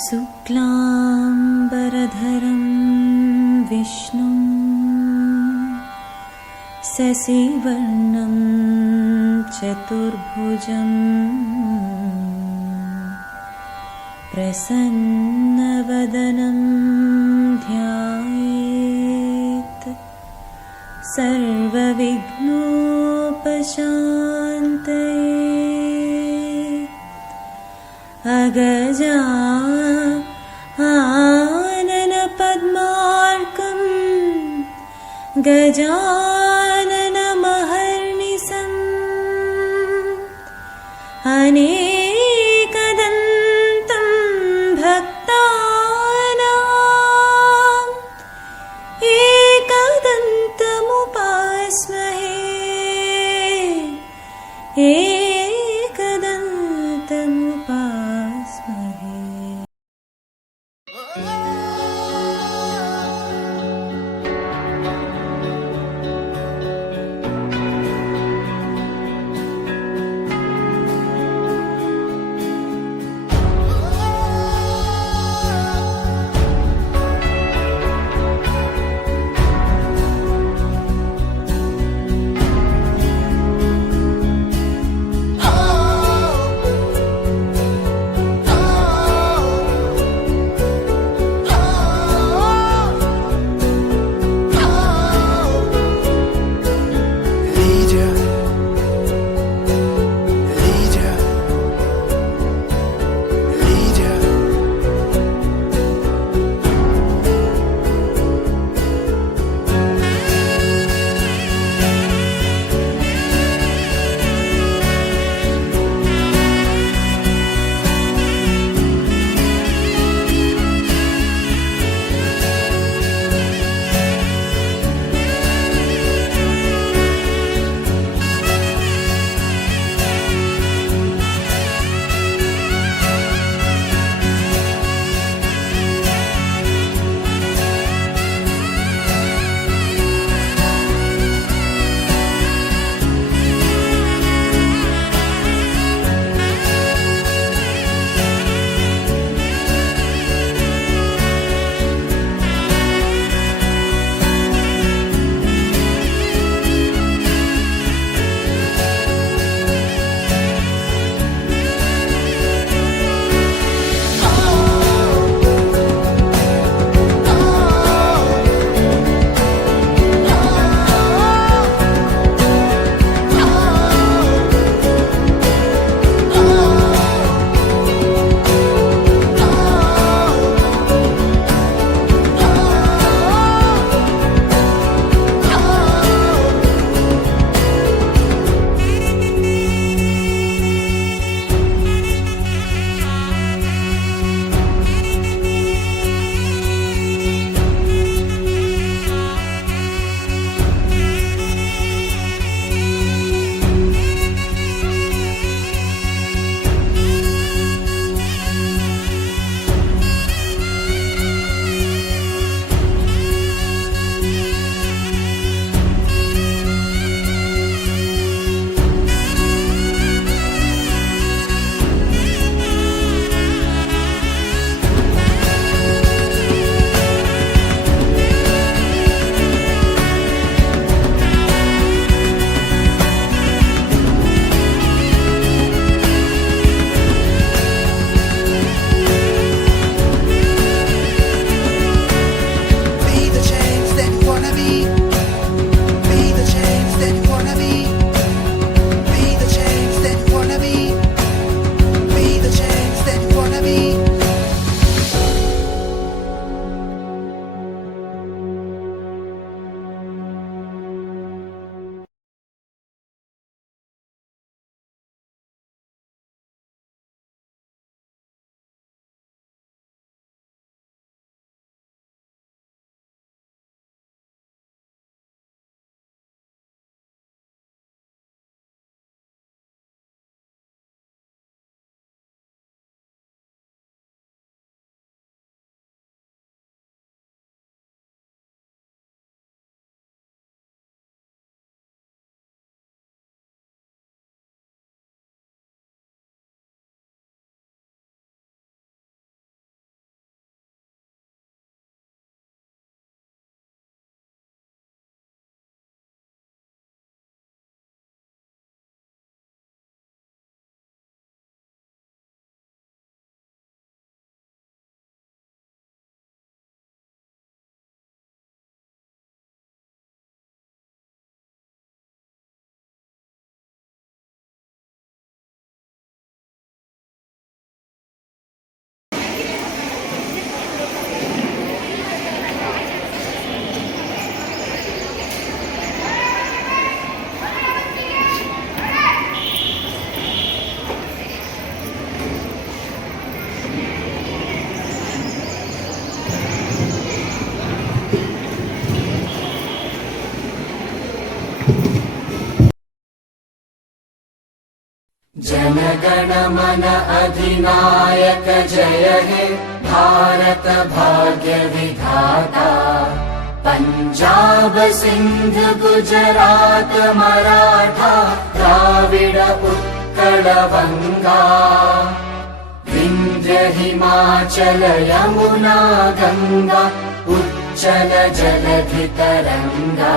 शुक्लाम्बरधरं विष्णुं शशिवर्णं चतुर्भुजं प्रसन्नवदनं ध्यायेत् सर्वविघ्नोपशान्तये। अगजा आननपद्मार्कं गजाननमहर्निशम् अनेकदन्तं भक्तानां एकदन्तमुपास्महे। मन अधिनायक जय हे भारत भाग्य विधाता। पंजाब सिंध गुजरात मराठा द्राविड उत्कल बंगा विंध्य हिमाचल यमुना गंगा उच्चल जलधि तरंगा।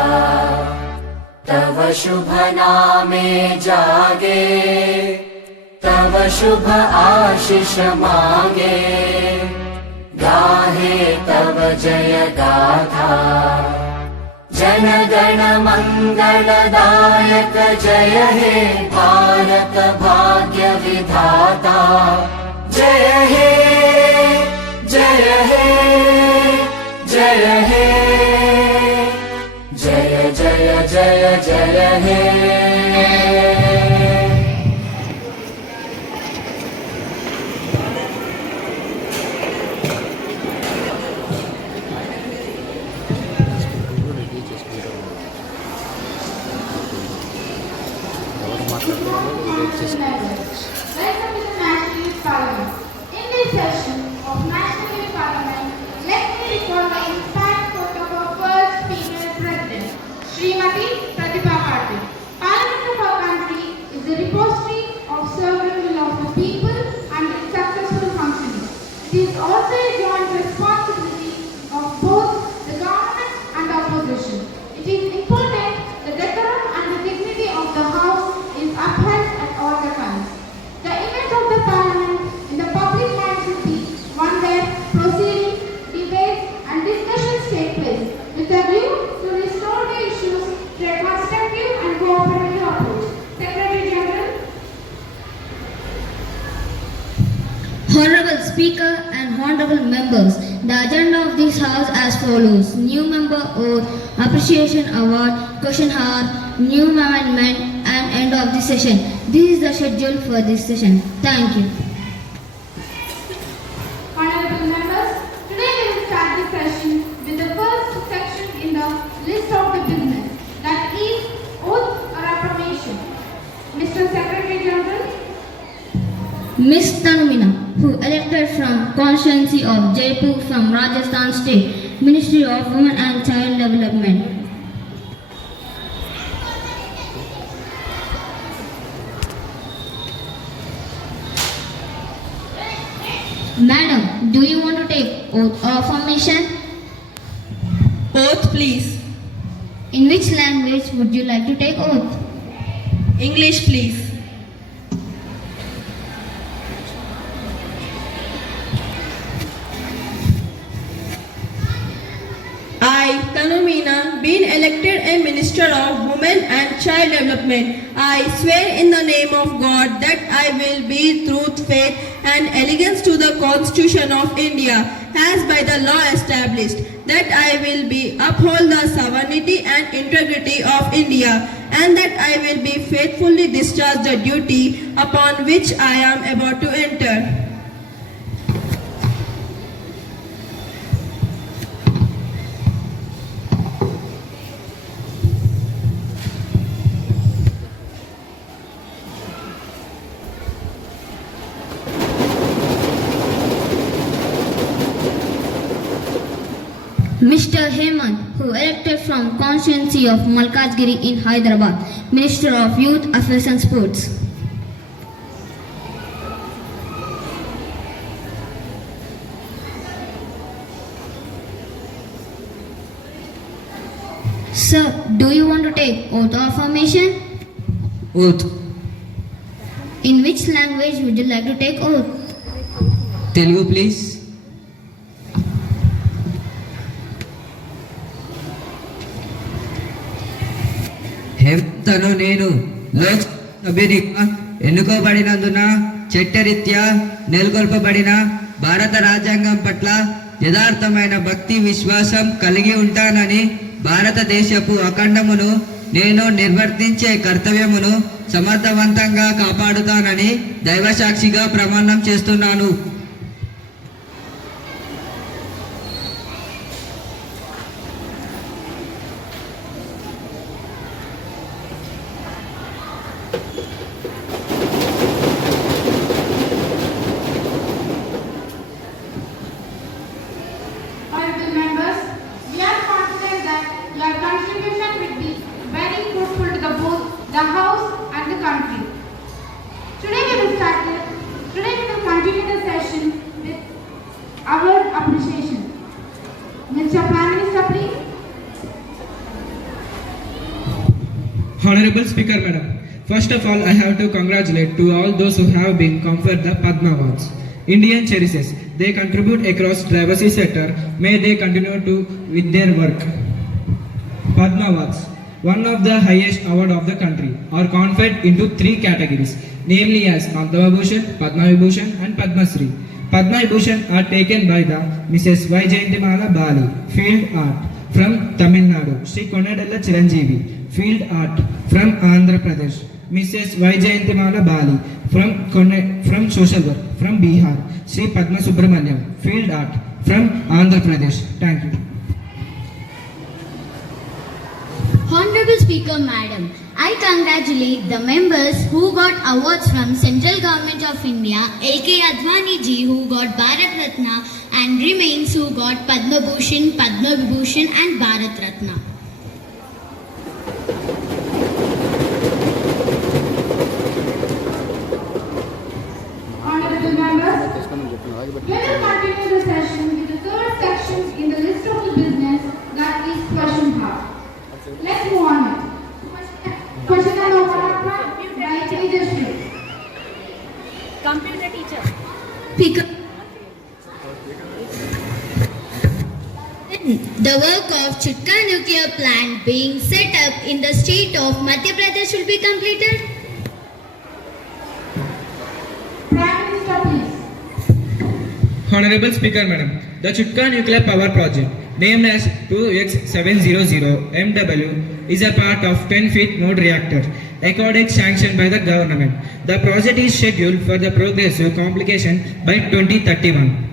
तव शुभ नामे जागे तव शुभ आशीष मांगे गाहे तव जय गाथा। जन गण मंगलदायक जय हे भारत भाग्य विधाता। जय हे जय हे जय हे जय जय जय जय हे। Welcome to the National Youth Parliament. In this session of National Youth Parliament, let me recall the inspired quote of our first female president, Srimati Pratibha Patil. Parliament of our country is the repository of sovereign will of the people and its successful functioning. It is also a joint responsibility of both the government and opposition. It is important the decorum and the dignity of the House is upheld at all the times. The image of the Parliament in the public mind should be one where proceedings, debates and discussions take place with a view to restore the issues to a constructive and cooperative approach. Secretary General. Honorable Speaker and honorable members, the agenda of this House as follows: new member oath, appreciation award, question hour, new amendment and end of the session. This is the schedule for this session. Thank you. Honorable members, today we will start the session with the first section in the list of the business, that is oath or affirmation. Mr. Secretary General. Miss Tanumina, who elected from constituency of Jaipur from Rajasthan State, Ministry of Women and Child Development. Madam, do you want to take oath or affirmation? Oath, please. In which language would you like to take oath? English, please. I, Tanumina, being elected a Minister of Women and Child Development, I swear in the name of God that I will be truth, faith and allegiance to the Constitution of India as by the law established, that I will be uphold the sovereignty and integrity of India, and that I will be faithfully discharge the duty upon which I am about to enter. Mr. Hemant, who elected from constituency of Malkajgiri in Hyderabad, Minister of Youth Affairs and Sports. Sir, do you want to take oath or affirmation? Oath. In which language would you like to take oath? Telugu, please. హేమంతను నేను లోక్ సభ్యునిగా ఎన్నుకోబడినందున చట్టరీత్యా నెలకొల్పబడిన భారత రాజ్యాంగం పట్ల యథార్థమైన భక్తి విశ్వాసం కలిగి ఉంటానని, భారతదేశపు అఖండమును నేను నిర్వర్తించే కర్తవ్యమును సమర్థవంతంగా కాపాడుతానని దైవసాక్షిగా ప్రమాణం చేస్తున్నాను. Honorable Speaker Madam, first of all I have to congratulate to all those who have been conferred the Padma Awards. Indian cherishes, they contribute across diversity sector, may they continue to with their work. Padma Awards, one of the highest award of the country, are conferred into 3 categories, namely as Padma Bhushan, Padma Vibhushan and Padma Shri. Padma Vibhushan are taken by the Mrs. Y. Jayantimala Bali, Field Art, from Tamil Nadu, Sri Konadalla Chiranjeevi, Field Art, from Andhra Pradesh, Mrs. Y. Jayantimala Bali, from Social Work, from Bihar, Sri Padma Subramaniam, Field Art, from Andhra Pradesh. Thank you. Honorable Speaker Madam, I congratulate the members who got awards from Central Government of India, A.K. Advani ji who got Bharat Ratna and remains who got Padma Bhushan, Padma Vibhushan and Bharat Ratna. Honorable members, we will continue the session with the third section in the list of the business, that is question hour. Let's move on. Question number 1 by Tejasvi. Computer teacher. Speaker. The work of Chutka nuclear plant being set up in the state of Madhya Pradesh will be completed. Prime Minister, please. Honorable Speaker Madam, the Chutka Nuclear Power Project, named as 2X700 MW, is a part of 10-feet node reactor, according sanctioned by the government. The project is scheduled for the progressive completion by 2031.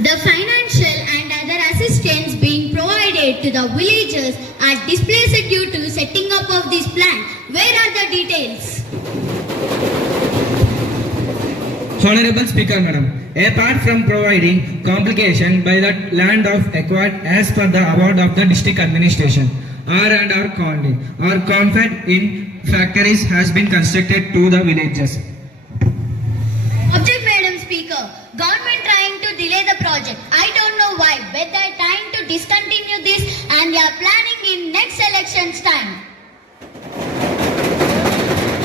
The financial and other assistance being provided to the villagers are displaced due to setting up of this plant. Where are the details? Honorable Speaker Madam, apart from providing compensation by the land of acquired as per the award of the district administration, R&R colony or conferred in factories has been constructed to the villages. Object, Madam Speaker. Government trying to delay the project. I don't know why, but they are trying to discontinue this and they are planning in next elections time.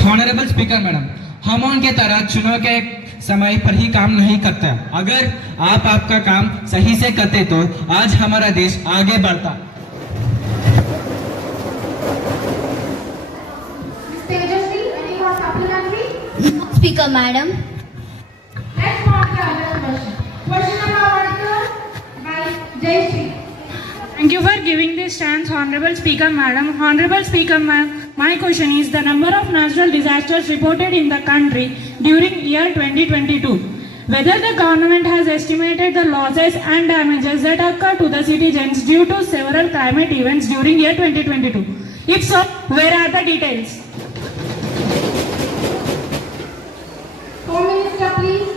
Honorable Speaker Madam, हम उनके तरह चुनाव के समय पर ही काम नहीं करता। अगर आप आपका काम सही से करते तो आज हमारा देश आगे बढ़ता। Tejasvi, any more supplementary? Speaker Madam. Let's move on to another question. Question number 1 by Jayashree. Thank you for giving this chance, Honorable Speaker Madam. Honorable Speaker Madam, my question is the number of natural disasters reported in the country during year 2022. Whether the government has estimated the losses and damages that occur to the citizens due to several climate events during year 2022. If so, where are the details? Home Minister, please.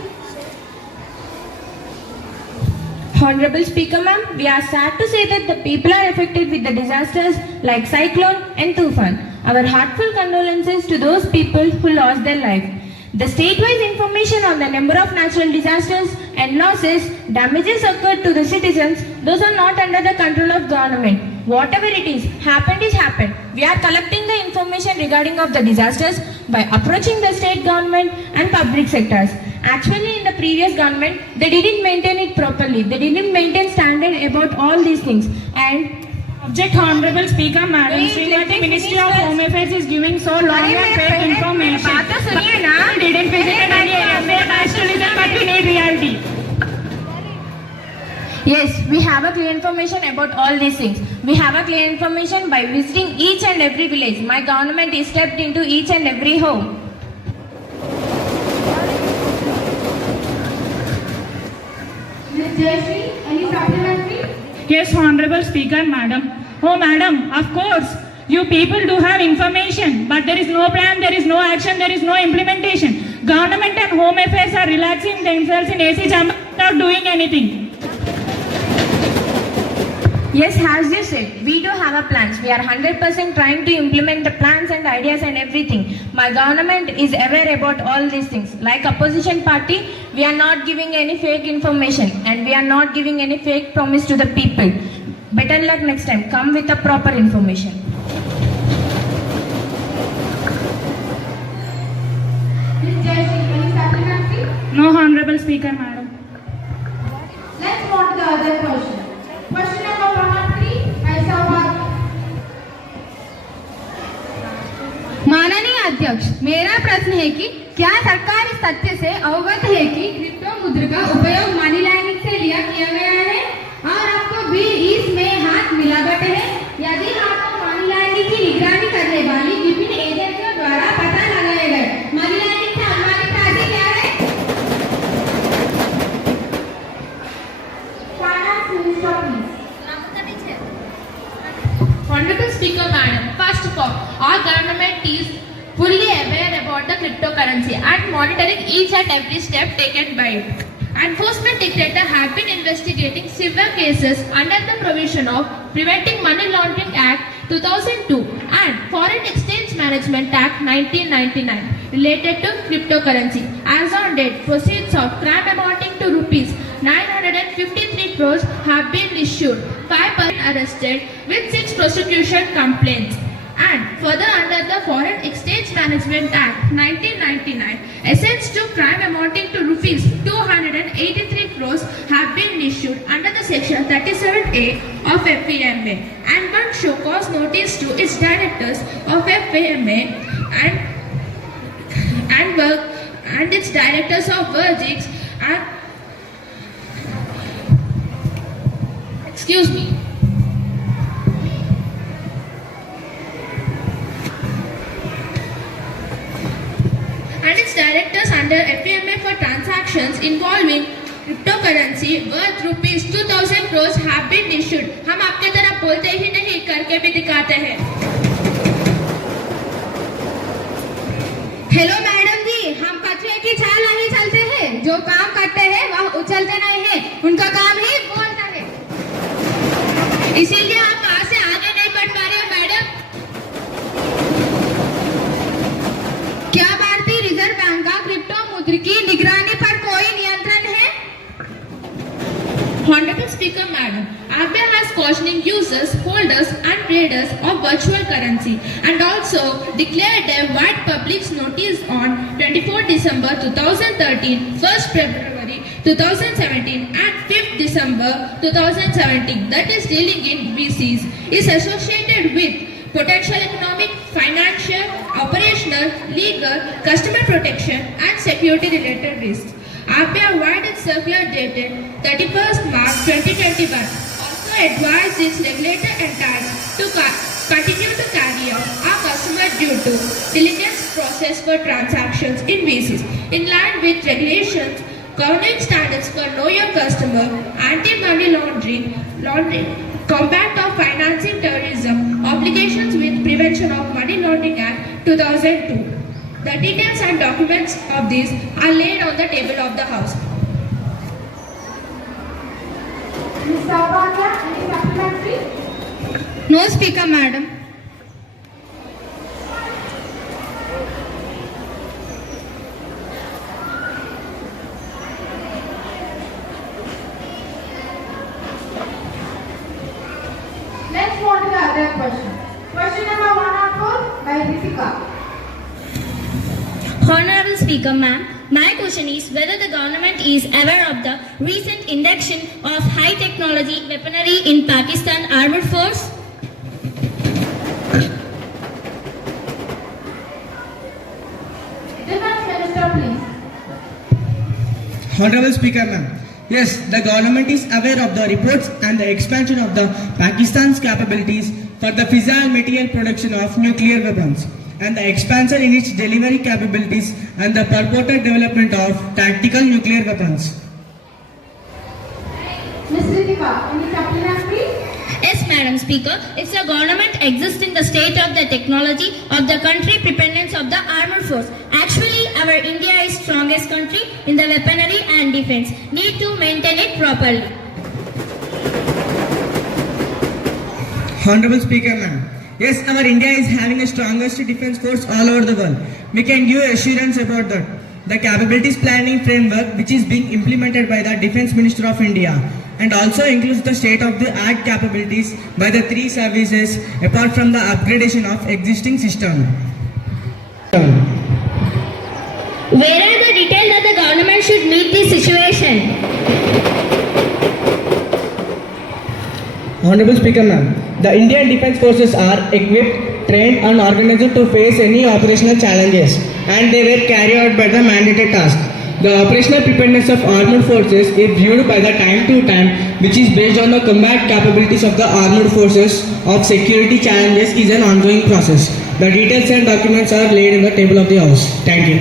Honorable Speaker Ma'am, we are sad to say that the people are affected with the disasters like cyclone and Tufan. Our heartfelt condolences to those people who lost their life. The state-wise information on the number of natural disasters and losses, damages occurred to the citizens, those are not under the control of government. Whatever it is happened. We are collecting the information regarding of the disasters by approaching the state government and public sectors. Actually, in the previous government, they didn't maintain it properly. They didn't maintain standard about all these things. And Object, Honorable Speaker Madam, Srimati Ministry of Home Affairs is giving so long and fake information. We didn't visit any area. Say nationalism, but we need reality. yes, we have a clear information about all these things. We have a clear information by visiting each and every village. My government is stepped into each and every home. Ms. Jayashree, any supplementary? Yes, Honorable Speaker Madam. Oh Madam, of course, you people do have information, but there is no plan, there is no action, there is no implementation. Government and Home Affairs are relaxing themselves in AC chamber without doing anything. Yes, as you said, we do have a plans. We are 100% trying to implement the plans and ideas and everything. My government is aware about all these things. Like opposition party, we are not giving any fake information and we are not giving any fake promise to the people. Better luck next time. Come with a proper information. No, Honorable Speaker, Madam. Let's move on to the other question. Question number 103 by Saurabh. माननीय अध्यक्ष, मेरा प्रश्न है कि क्या सरकार इस तथ्य से अवगत है कि क्रिप्टो मुद्रा का उपयोग मनी लॉन्ड्रिंग से किया गया है और आपको भी इसमें हाथ मिला बैठे हैं? यदि आपको मनी लॉन्ड्रिंग की निगरानी करने वाली विभिन्न एजेंसियों द्वारा पता लगाए गए मनी लॉन्ड्रिंग के अनुमानित राशि क्या है? Finance Minister, please. Honorable Speaker, Madam, first of all, our government is fully aware about the cryptocurrency and monitoring each and every step taken by it. Enforcement Director have been investigating several cases under the provision of Preventing Money Laundering Act 2002 and Foreign Exchange Management Act 1999 related to cryptocurrency. As on date, proceeds of crime amounting to rupees 953 crores have been issued, 5 persons arrested with 6 prosecution complaints. And further, under the Foreign Exchange Management Act 1999, assets to crime amounting to rupees 283 crores have been issued under the section 37A of FPMA, and one show cause notice to its directors of FPMA and its directors of Vergix and and its directors under FPMA for transactions involving cryptocurrency worth rupees 2000 crores have been issued. हम आपके तरह बोलते ही नहीं, करके भी दिखाते हैं. Hello madam जी, हम कचरे की चाल नहीं चलते हैं. जो काम करते हैं वह उछलते नहीं हैं. उनका काम ही बोलना है. इसीलिए आप कहाँ से आगे नहीं बढ़ पा रहे हो मैडम? क्या भारतीय रिजर्व बैंक का क्रिप्टो मुद्रा की निगरानी पर कोई नियंत्रण है? Honorable Speaker, Madam, RBI has cautioning users, holders and traders of virtual currency and also declared a wide public notice on 24 December 2013, 1st February 2017 and 5th December 2017 that is dealing in VCs is associated with potential economic, financial, operational, legal, customer protection and security related risks. RBI widened circular dated 31st March 2021 also advised its regulator entities to continue to carry out our customer due to diligence process for transactions in VCs in line with regulations, governing standards for know your customer, anti-money laundering, combat of financing terrorism, obligations with Prevention of Money Laundering Act 2002. The details and documents of these are laid on the table of the House. Ms. Saurabh, any supplementary? No, Speaker, madam. Let's move on to the other question. Question number 104 by Ritika. Honorable Speaker, ma'am, my question is whether the government is aware of the recent induction of high technology weaponry in Pakistan Armed Force. Defense Minister, please. Honorable Speaker, ma'am. Yes, the government is aware of the reports and the expansion of the Pakistan's capabilities for the fissile material production of nuclear weapons and the expansion in its delivery capabilities and the purported development of tactical nuclear weapons. Ms. Ritika, any supplementary? Yes, Madam Speaker, if the government exists in the state of the technology of the country preparedness of the armed force. Actually, our India is strongest country in the weaponry and defense. Need to maintain it properly. Honorable Speaker, ma'am. Yes, our India is having the strongest defense force all over the world. We can give assurance about that. The capabilities planning framework which is being implemented by the Defense Minister of India and also includes the state-of-the-art capabilities by the three services apart from the upgradation of existing system. Where are the details that the government should meet this situation? Honorable Speaker Ma'am, the Indian Defence Forces are equipped, trained and organized to face any operational challenges, and they were carried out by the mandated task. The operational preparedness of armed forces is viewed by the time to time, which is based on the combat capabilities of the armed forces of security challenges is an ongoing process. The details and documents are laid in the table of the House. Thank you.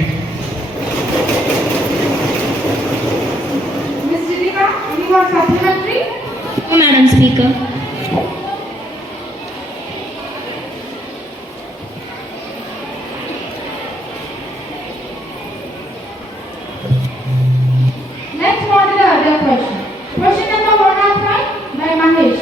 Ms. Deepika, any more supplementary? No, Madam Speaker. Let's move on to the other question. Question number 105 by Mahesh.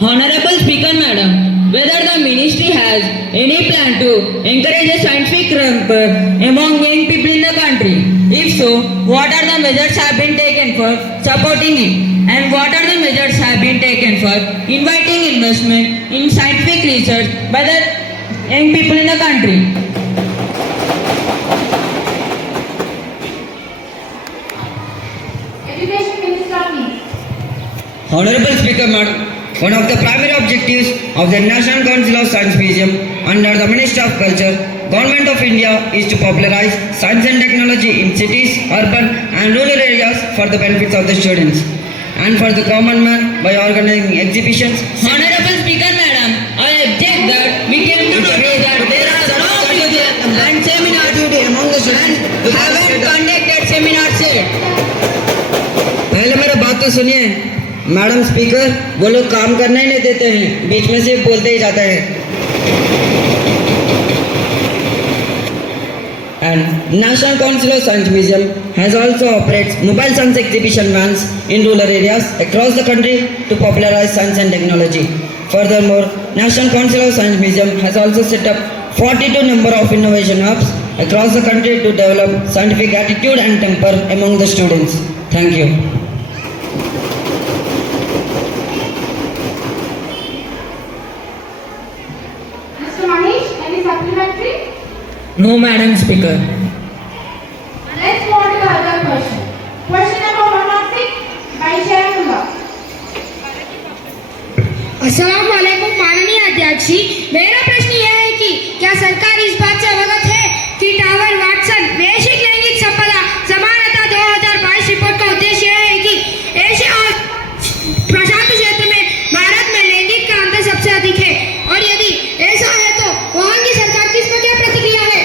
Honorable Speaker Madam, whether the ministry has any plan to encourage a scientific ramp among young people in the country? If so, what are the measures have been taken for supporting it? And what are the measures have been taken for inviting investment in scientific research by the young people in the country? Education Minister, please. Honorable Speaker Madam, one of the primary objectives of the National Council of Science Museum under the Ministry of Culture, Government of India is to popularize science and technology in cities, urban and rural areas for the benefits of the students and for the common man by organizing exhibitions. Honorable Speaker Madam, I object that we came to know that there are no curriculum and seminars among the students who haven't conducted seminars yet. पहले मेरा बात तो सुनिए madam speaker, वो लोग काम करना ही नहीं देते हैं, बीच में से बोलते ही जाते हैं. And National Council of Science Museum has also operates mobile science exhibition vans in rural areas across the country to popularize science and technology. Furthermore, National Council of Science Museum has also set up 42 number of innovation hubs across the country to develop scientific attitude and temper among the students. Thank you. Mr. Mahesh, any supplementary? No, Madam Speaker. Let's move on to the other question. Question number 106 by Shayanullah. अस्सलाम वालेकुम माननीय अध्यक्ष जी, मेरा प्रश्न यह है कि क्या सरकार इस बात से अवगत है कि टावर वाटसन वैश्विक लैंगिक संपदा समानता 2022 रिपोर्ट का उद्देश्य यह है कि एशिया और प्रशांत क्षेत्र में भारत में लैंगिक का अंतर सबसे अधिक है, और यदि ऐसा है तो वहाँ की सरकार की इस पर क्या प्रतिक्रिया है?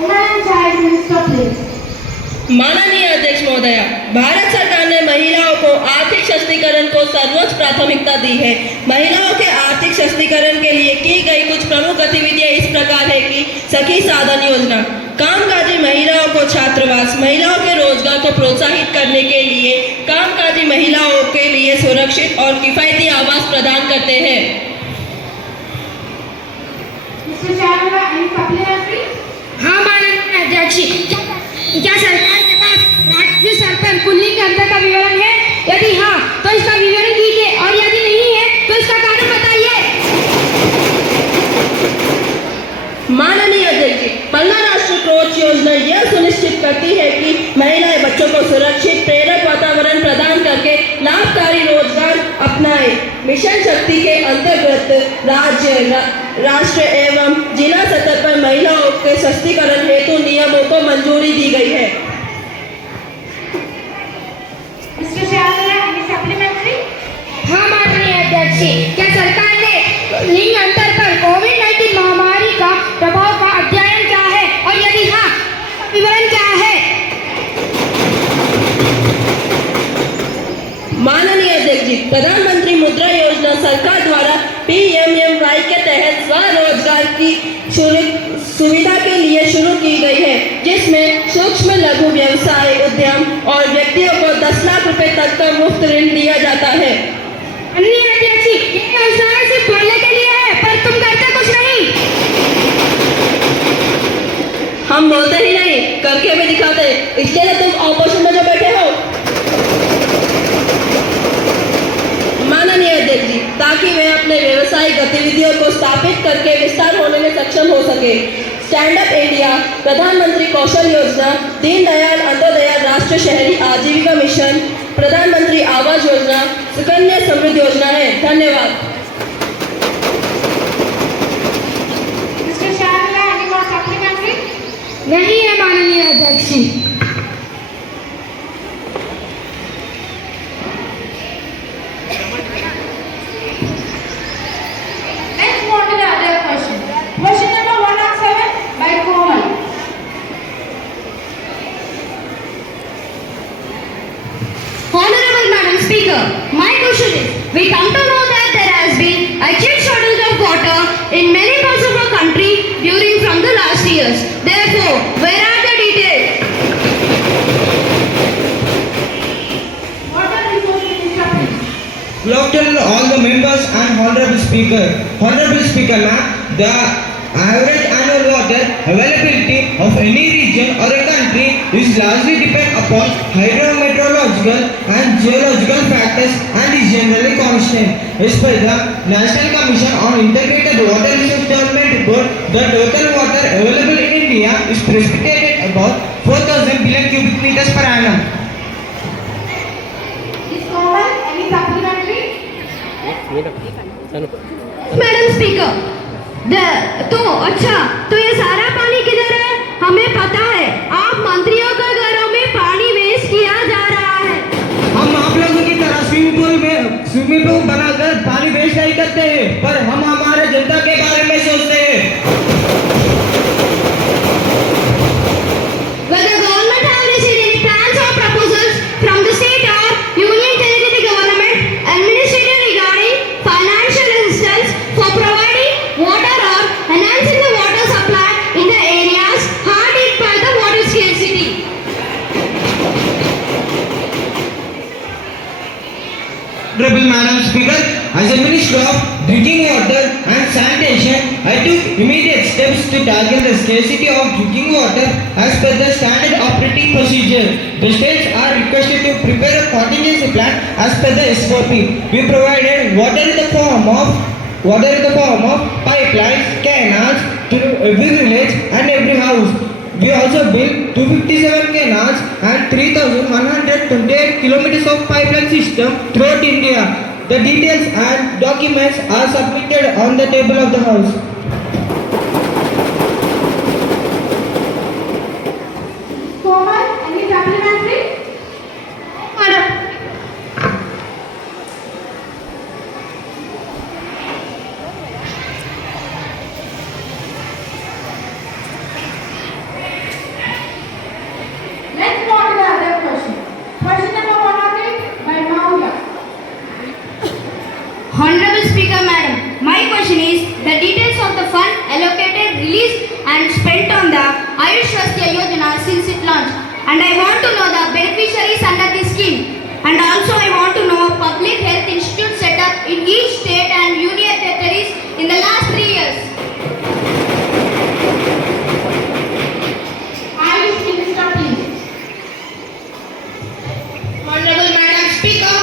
Women and Child Minister, please. माननीय अध्यक्ष महोदया, भारत सरकार ने महिलाओं को आर्थिक सशक्तिकरण को सर्वोच्च प्राथमिकता दी है। महिलाओं के आर्थिक सशक्तिकरण के लिए की गई कुछ प्रमुख गतिविधियां इस प्रकार है कि सखी साधन योजना, कामकाजी महिलाओं को छात्रावास, महिलाओं के रोजगार को प्रोत्साहित करने के लिए कामकाजी महिलाओं के लिए सुरक्षित और किफायती आवास प्रदान करते हैं। Mr. Shayanullah, any supplementary? हाँ माननीय अध्यक्ष जी, क्या सरकार के पास राज्य स्तर पर कुल्ली के अंतर का विवरण है? यदि हाँ तो इसका विवरण दीजिए, और यदि नहीं है तो इसका कारण बताइए। माननीय अध्यक्ष जी, पन्ना राष्ट्रीय कोच योजना यह सुनिश्चित करती है कि महिलाएं बच्चों को सुरक्षित प्रेरक वातावरण प्रदान करके लाभकारी रोजगार अपनाए। मिशन शक्ति के अंतर्गत राज्य, राष्ट्र एवं जिला स्तर पर महिलाओं के सशक्तिकरण हेतु नियमों को मंजूरी दी गई है। Mr. Shayanullah, any supplementary? हाँ माननीय अध्यक्ष जी, क्या सरकार ने लिंग अंतर पर कोविड-19 महामारी का प्रभाव का अध्ययन किया है, और यदि हाँ विवरण क्या है? माननीय अध्यक्ष जी, प्रधानमंत्री मुद्रा योजना सरकार द्वारा PMMY के तहत स्वरोजगार की सुविधा के लिए शुरू की गई है, जिसमें सूक्ष्म लघु व्यवसाय उद्यम और व्यक्तियों को 10 लाख रुपए तक का मुफ्त ऋण दिया जाता है। माननीय अध्यक्ष जी, ये योजना सिर्फ बोलने के लिए है, पर तुम करते कुछ नहीं। हम बोलते ही नहीं, करके भी दिखाते, इसलिए तो तुम ऑपोजिशन में जो बैठे हो। माननीय अध्यक्ष जी, ताकि वे अपने व्यवसायिक गतिविधियों को स्थापित करके विस्तार होने में सक्षम हो सके। स्टैंड अप इंडिया, प्रधानमंत्री कौशल योजना, दीनदयाल अंत्योदय राष्ट्रीय शहरी आजीविका मिशन, प्रधानमंत्री आवास योजना, सुकन्या समृद्धि योजना है। धन्यवाद। Mr. Sharmila, any more supplementary? नहीं है माननीय अध्यक्ष जी। Let's move on to the other question. Question number 107 by Komal. Honorable Madam Speaker, my question is, we come to know that there has been acute shortage of water in many parts of our country during from the last years. Therefore, where are the details? Water Resource Minister, please. Good afternoon all the members and Honorable Speaker. Honorable Speaker, ma'am, the average annual water availability of any region or a country is largely depend upon hydrometeorological and geological factors and is generally constant. As per the National Commission on Integrated Water Resource Development report, the total water available in India is precipitated about 4,000 billion cubic meters per annum. Is Komal, any supplementary? Madam speaker, तो ये सारा पानी किधर है? हमें पता है आप मंत्रियों के घरों में पानी वेस्ट किया जा रहा है। हम आप लोगों की तरह स्विमिंग पूल बनाकर पानी वेस्ट नहीं करते हैं, पर हम हमारे जनता के बारे में सोचते हैं। Whether government have received any plans or proposals from the state or union territory government administrative regarding financial assistance for providing water or enhancing the water supply in the areas hard hit by the water scarcity. Honorable Madam Speaker, as a Minister of Drinking Water and Sanitation, I took immediate steps to tackle the scarcity of drinking water as per the standard operating procedure. The states are requested to prepare a contingency plan as per the SOP. We provided water in the form of pipelines, canals to every village and every house. We also built 257 canals and 3,128 kilometers of pipeline system throughout India. The details and documents are submitted on the table of the House. Komal, any supplementary? Madam, Let's move on to the other question. Question number 108 by Maula. Honorable Speaker, Madam, my question is the details of the fund allocated, released and spent on the Ayush Swasthya Yojana since it launched, and I want to know the beneficiaries under this scheme, and also I want to know public health institutes set up in each state and union territories in the last 3 years. Ayush Minister, please. Honorable Madam Speaker,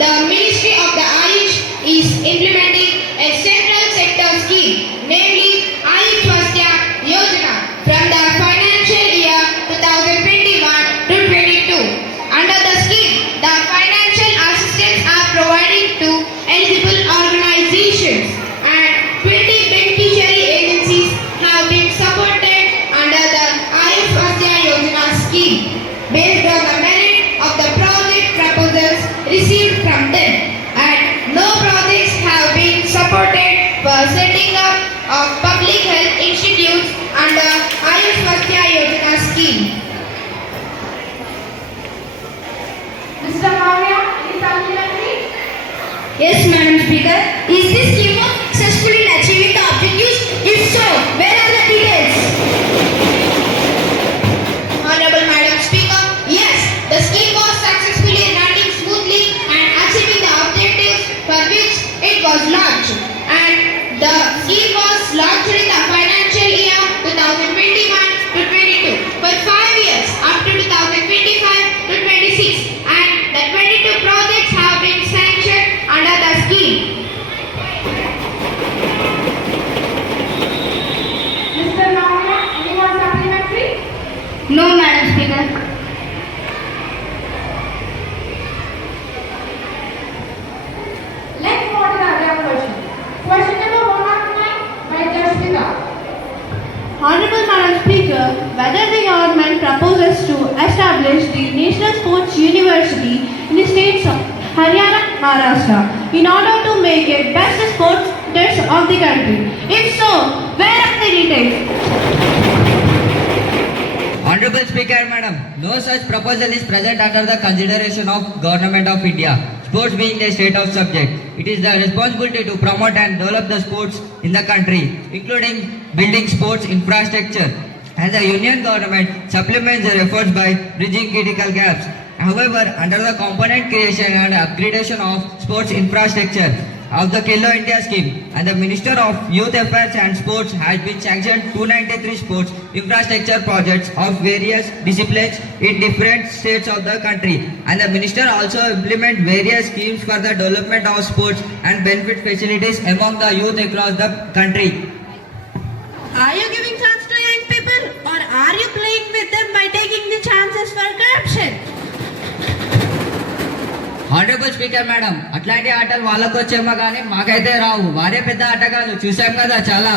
the Ministry of the Ayush is implementing a central sector scheme, namely Ayush Swasthya Yojana from the financial year 2021 to 22. Under the scheme, the financial assistance are provided to eligible organizations and 20 beneficiary agencies have been supported under the Ayush Swasthya Yojana scheme based on the merit of the project proposals received from them, and no projects have been supported for setting up of public health institutes under Ayush Swasthya Yojana scheme. Mr. Maurya, any supplementary? Yes, Madam Speaker. Is this scheme successful in achieving the objectives? If so, where are the details? Honorable Madam Speaker, yes, the scheme was successfully running smoothly and achieving the objectives for which it was launched. And the scheme was launched in the financial year 2021 to 22 for 5 years up to 2025 to 26, and the 22 projects have been sanctioned under the scheme Madam Speaker. Let's move on to the other question. Question number 109 by Jashvika. Honorable Madam Speaker, whether the government proposes to establish the National Sports University in the states of Haryana and Maharashtra in order to make it best sports of the country. If so, where are the details? Honorable Speaker, Madam, no such proposal is present under the consideration of Government of India. Sports being a state of subject, it is the responsibility to promote and develop the sports in the country, including building sports infrastructure. As the Union Government supplements their efforts by bridging critical gaps. However, under the component creation and upgradation of sports infrastructure of the Khelo India scheme, and the Minister of Youth Affairs and Sports has been sanctioned 293 sports infrastructure projects of various disciplines in different states of the country, and the Minister also implement various schemes for the development of sports and benefit facilities among the youth across the country. Are you giving chance to young people, or are you playing with them by taking the chances for corruption? Honorable Speaker, Madam, అట్లాంటి ఆటలు వాళ్ళకు వచ్చేమో కానీ మాకైతే రావు. వారే పెద్ద ఆటగాళ్ళు, చూసాం కదా చాలా.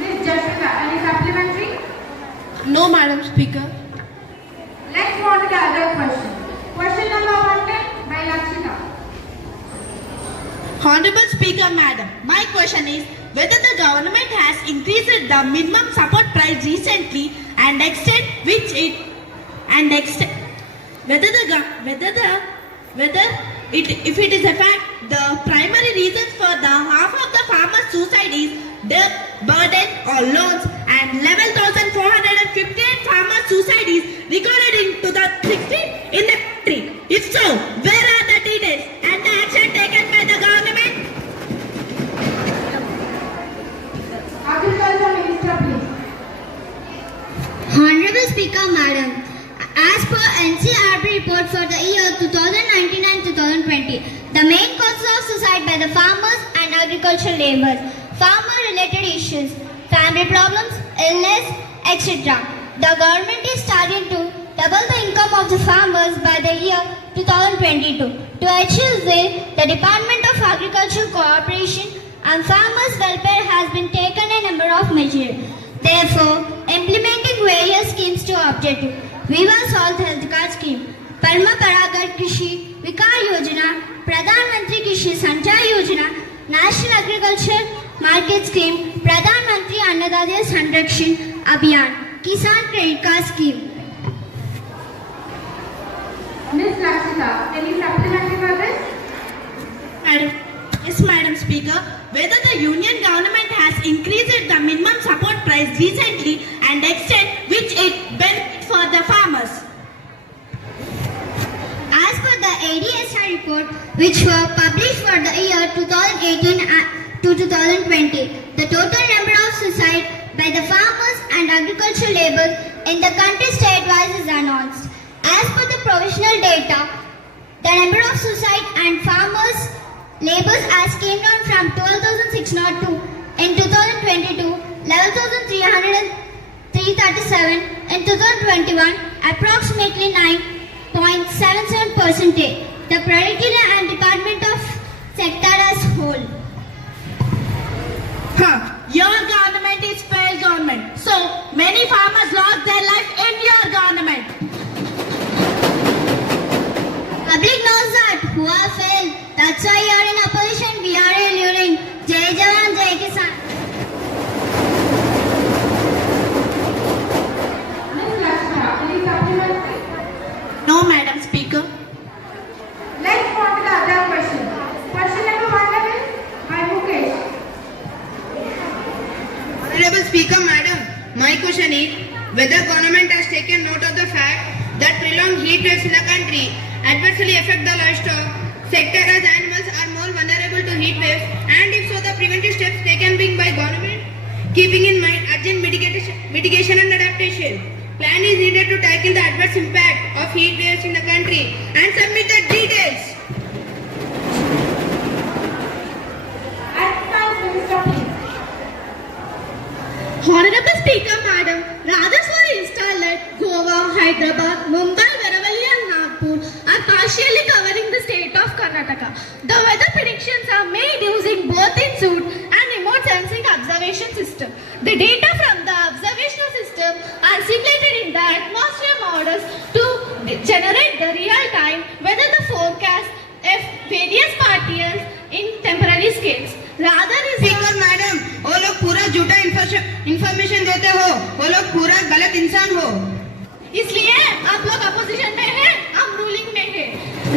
Ms. Jashvika, any supplementary? No, Madam Speaker. Let's move on to the other question. Question number 110 by Lakshita. Honorable Speaker, Madam, my question is whether the government has increased the minimum support price recently and extent which it if it is a fact the primary reason for the half of the farmers' suicide is debt, burden or loans, and 11,458 farmers' suicide is recorded in 2016 in the country. If so, where are the details and the action taken by the government? Agriculture Minister, please. Honorable Speaker, Madam, as per NCRB report for the year 2019 and 2020, the main causes of suicide by the farmers and agricultural laborers, farmer-related issues, family problems, illness, etc. The government is starting to double the income of the farmers by the year 2022. To achieve this, the Department of Agricultural Cooperation and Farmers' Welfare has been taken a number of measures. Therefore, implementing various schemes to objective. Viva Salt Health Card Scheme, Parma Paragar Krishi Vikar Yojana, Pradhan Mantri Krishi Sanchar Yojana, National Agriculture Market Scheme, Pradhan Mantri Annadadya Sanrakshan Abhiyan, Kisan Credit Card Scheme. Ms. Lakshita, any supplementary for this? Yes, Madam Speaker. Whether the Union Government has increased the minimum support price recently and extent which it benefits for the farmers. As per the ADSR report, which were published for the year 2018 to 2020, the total number of suicide by the farmers and agricultural laborers in the country state-wise is announced. As per the provisional data, the number of suicide and farmers laborers has came down from 12,602 in 2022, 11,337 in 2021, approximately 9.77%. The productivity and department of sector as whole. Your government is failed government. So many farmers lost their life in your government. Public knows that who are failed. That's why you are in opposition. We are alluring. Jai Jawan, Jai Kisan. Ms. Lakshita, any supplementary? No, Madam Speaker. Let's move on to the other question. Question number 111 by Mukesh. Honorable Speaker, Madam, my question is whether government has taken note of the fact that prolonged heat waves in the country adversely affect the livestock sector as animals are more vulnerable to heat waves, and if so, the preventive steps taken being by government, keeping in mind urgent mitigation and adaptation. Plan is needed to tackle the adverse impact of heat waves in the country and submit the details. Agriculture Minister, please. Honorable Speaker Madam, radars were installed at Goa, Hyderabad, Mumbai, Varavali and Nagpur are partially covering the state of Karnataka. The weather predictions are made using both in-suit and remote sensing observation system. The data from the observational system are simulated in the atmosphere models to generate the real-time weather the forecast of various particles in temporary scales. Rather is speaker madam, वो लोग पूरा झूठा information देते हो, वो लोग पूरा गलत इंसान हो। इसलिए आप लोग अपोजिशन में हैं, हम रूलिंग में हैं।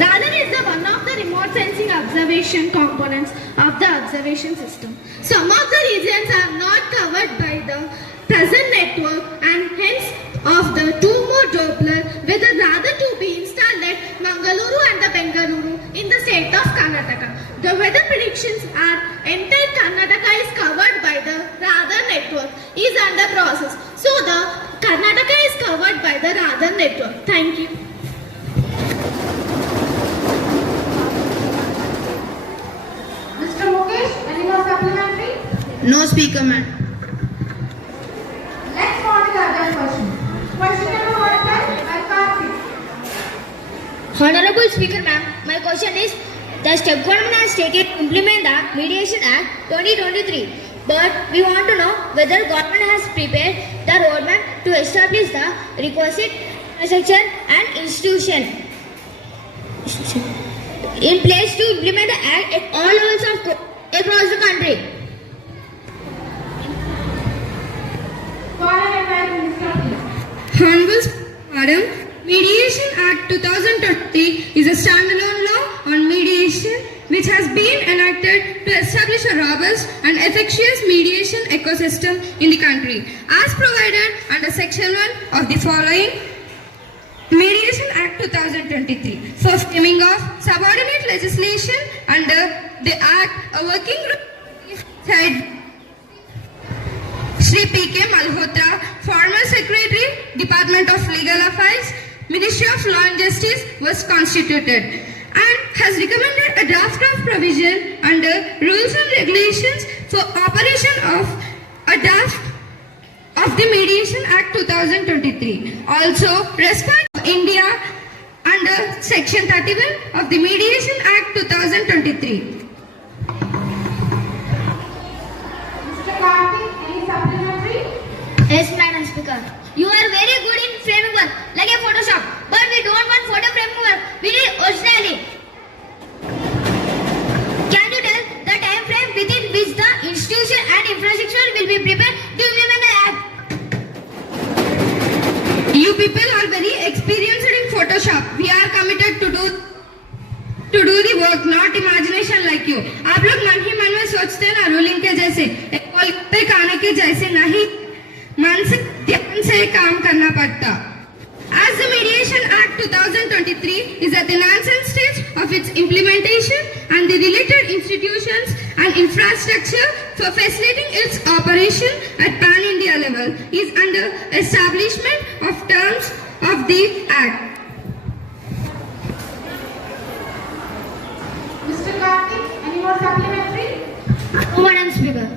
Radar is the one of the remote sensing observation components of the observation system. Some of the regions are not covered by the present network and hence of the two more Doppler with the radar to be installed at Mangaluru and the Bengaluru in the state of Karnataka. The weather predictions are entire Karnataka is covered by the radar network is under process. So the Karnataka is covered by the radar network. Thank you. Mr. Mukesh, any more supplementary? No, speaker madam. Let's go on to the other question. Question number 1, by Karthik. Honorable Speaker Ma'am, my question is, the step government has taken to implement the Mediation Act 2023, but we want to know whether government has prepared the roadmap to establish the requisite infrastructure and institution in place to implement the act at all levels of across the country. Honorable Madam, Mediation Act 2023 is a standalone law on mediation which has been enacted to establish a robust and effectuous mediation ecosystem in the country as provided under Section 1 of the following Mediation Act 2023 for framing of subordinate legislation under the Act, a working group head Shri P.K. Malhotra, former Secretary, Department of Legal Affairs, Ministry of Law and Justice was constituted and has recommended a draft of provision under rules and regulations for operation of a draft of the Mediation Act 2023. Also, respect of India under Section 31 of the Mediation Act 2023. Mr. Karthik, any supplementary? Yes, Madam Speaker. You are very good in framing work, like a Photoshop. But we don't want photo framing work. We need originality. Can you tell the time frame within which the institution and infrastructure will be prepared to implement the act? You people are very experienced in Photoshop. We are committed to do the work, not imagination like you. आप लोग मन ही मन में सोचते हैं ना ruling के जैसे, एक कॉल पे खाने के जैसे नहीं, मन से ध्यान से काम करना पड़ता. As the Mediation Act 2023 is at the nascent stage of its implementation and the related institutions and infrastructure for facilitating its operation at pan-India level is under establishment of terms of the Act. Mr. Karthik, any more supplementary? No, Madam Speaker.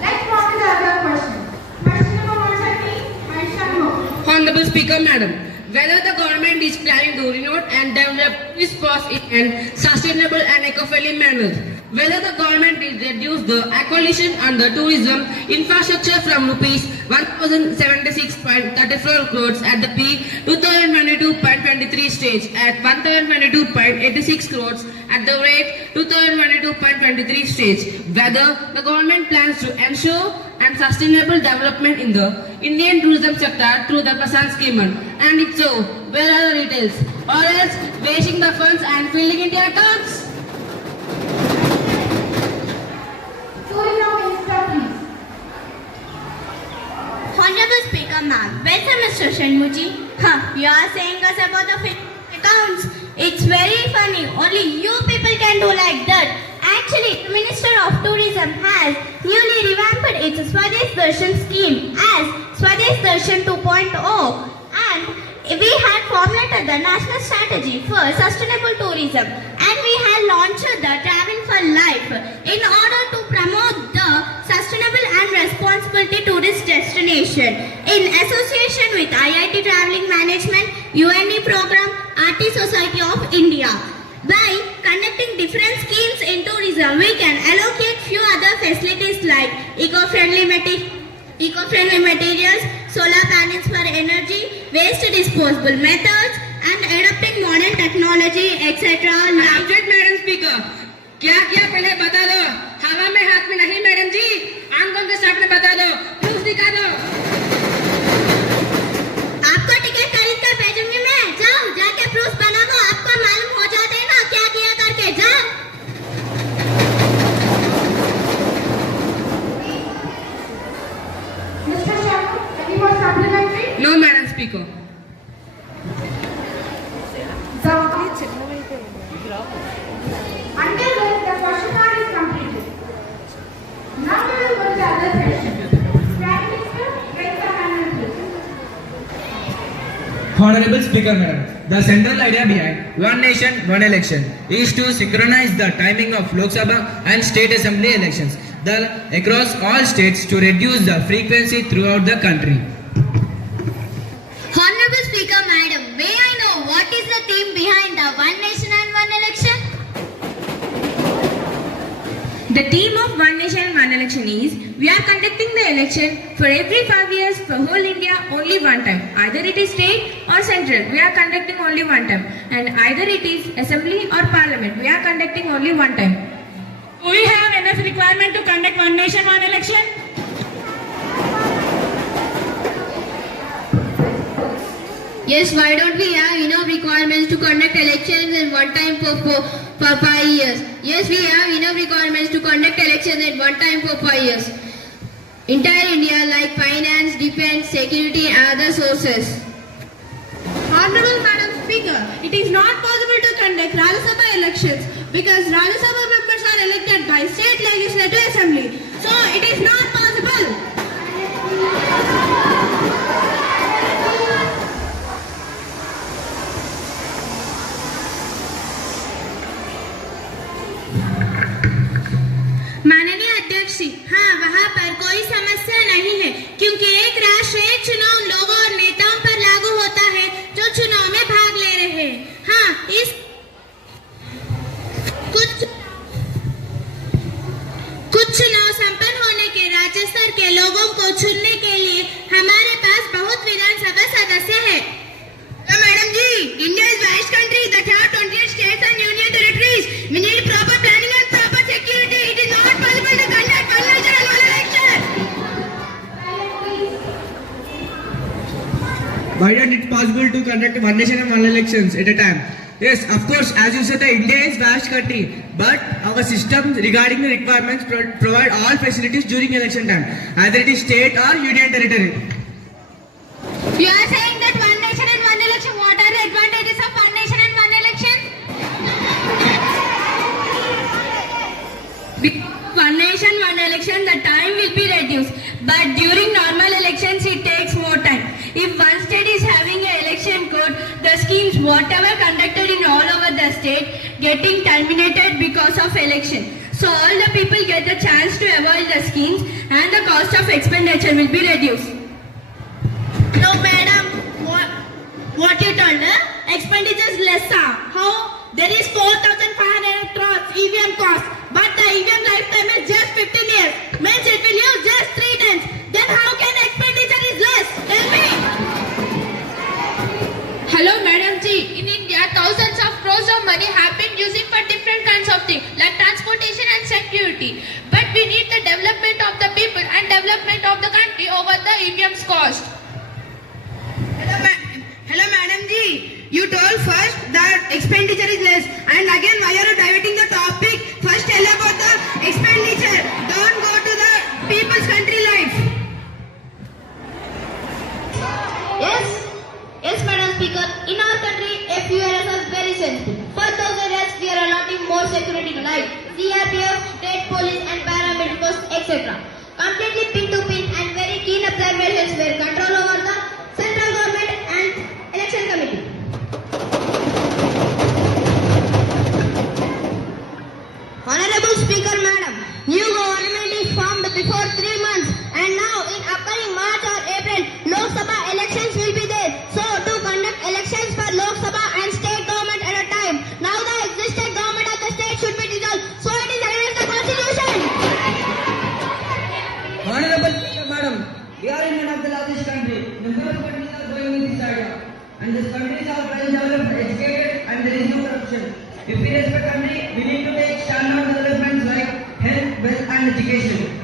Let's move to the other question. Question number 130, Honorable Speaker Madam, whether the government is planning to renovate and develop this sports in a sustainable and eco-friendly manner, whether the government will reduce the acquisition and the tourism infrastructure from rupees 1076.34 crores at the peak 2022.23 stage at 1022.86 crores at the rate 2022.23 stage, whether the government plans to ensure and sustainable development in the Indian tourism sector through the Prasan scheme, and if so, where are the details, or else wasting the funds and filling in the accounts? Honorable Speaker Ma'am, welcome Mr. Shanmuji. You are saying us about the accounts. It's very funny. Only you people can do like that. Actually, the Minister of Tourism has newly revamped its Swadesh Darshan scheme as Swadesh Darshan 2.0, and we had formulated the national strategy for sustainable tourism, and we had launched the Travel for Life in order to promote the sustainable and responsibility Education in association with IIT Traveling Management, UNE Program, RT Society of India. By conducting different schemes in tourism, we can allocate few other facilities like eco-friendly materials, solar panels for energy, waste disposable methods, and adopting modern technology, etc. Object, Madam Speaker. क्या किया पहले बता दो. हवा में हाथ में नहीं मैडम जी. आंखों के सामने बता दो. प्रूफ दिखा दो. आपको टिकट खरीद कर भेजूंगी मैं. जाओ जाके प्रूफ बनाओ. आपको मालूम हो जाते हैं ना क्या किया करके. जाओ. Mr. Sharma, any more supplementary? No, Madam Speaker. Until then, the question hour is completed. Now we will go to the other section. Prime Minister, raise your hand and please. Honorable Speaker Madam, the central idea behind One Nation, One Election is to synchronize the timing of Lok Sabha and State Assembly elections across all states to reduce the frequency throughout the country. Honorable Speaker Madam, may I know what is the theme behind the One Nation and One Election? The theme of One Nation One Election is we are conducting the election for every 5 years for whole India only one time. Either it is state or central, we are conducting only one time. And either it is assembly or parliament, we are conducting only one time. Do we have enough requirement to conduct One Nation, One Election? Yes, why don't we have enough requirements to conduct elections in one time for 5 years? Yes, we have enough requirements to conduct elections at one time for 5 years. Entire India like finance, defense, security and other sources. Honorable Madam Speaker, it is not possible to conduct Rajya Sabha elections because Rajya Sabha members are elected by State Legislative Assembly. So it is not possible. माननीय अध्यक्ष जी, हाँ वहाँ पर कोई समस्या नहीं है क्योंकि एक राष्ट्र एक चुनाव लोगों और नेताओं पर लागू होता है जो चुनाव में भाग ले रहे हैं. हाँ, इस कुछ चुनाव संपन्न होने के राज्य स्तर के लोगों को चुनने के लिए हमारे पास बहुत विधानसभा सदस्य है. Madam Ji, India is vast country that have 28 states and union territories. We need proper planning and proper security. It is not possible to conduct one nation and one election. Why not it possible to conduct One Nation and One Elections at a time? Yes, of course, as you said, the India is vast country, but our system regarding the requirements provide all facilities during election time, either it is state or union territory. You are saying that one nation and one election. What are the advantages of one nation and one election? One nation, one election, the time will be reduced. But during normal elections, it takes more time. If one state is having an election code, the schemes, whatever conducted in all over the state, getting terminated because of election. So all the people get the chance to avoid the schemes and the cost of expenditure will be reduced. No, madam. What you told? Expenditure is less. How? There is 4,500 crores EVM cost, but the EVM lifetime is just 15 years. Means it will use just 3 times. Then how can expenditure is less? Tell me. Hello, Madam Ji. In India, thousands of crores of money have been using for different kinds of things like transportation and security. But we need the development of the people and development of the country over the EVM's cost. Hello, Madam Ji. You told first that expenditure is less, and again why are you diverting the topic? First tell about the expenditure. Don't go to the people's country life. Yes, Madam Speaker. In our country, a few areas are very sensitive. For those areas, we are allotting more security like CRPF, state police and paramilitaries, etc. Completely pin to pin and very keen observations were control over the central government and election committee. Honorable Speaker Madam, new government is We are in one of the largest countries. Number of countries are going with this idea. And these countries are well developed, educated, and there is no corruption. If we respect country, we need to take stand on developments like health, wealth, and education.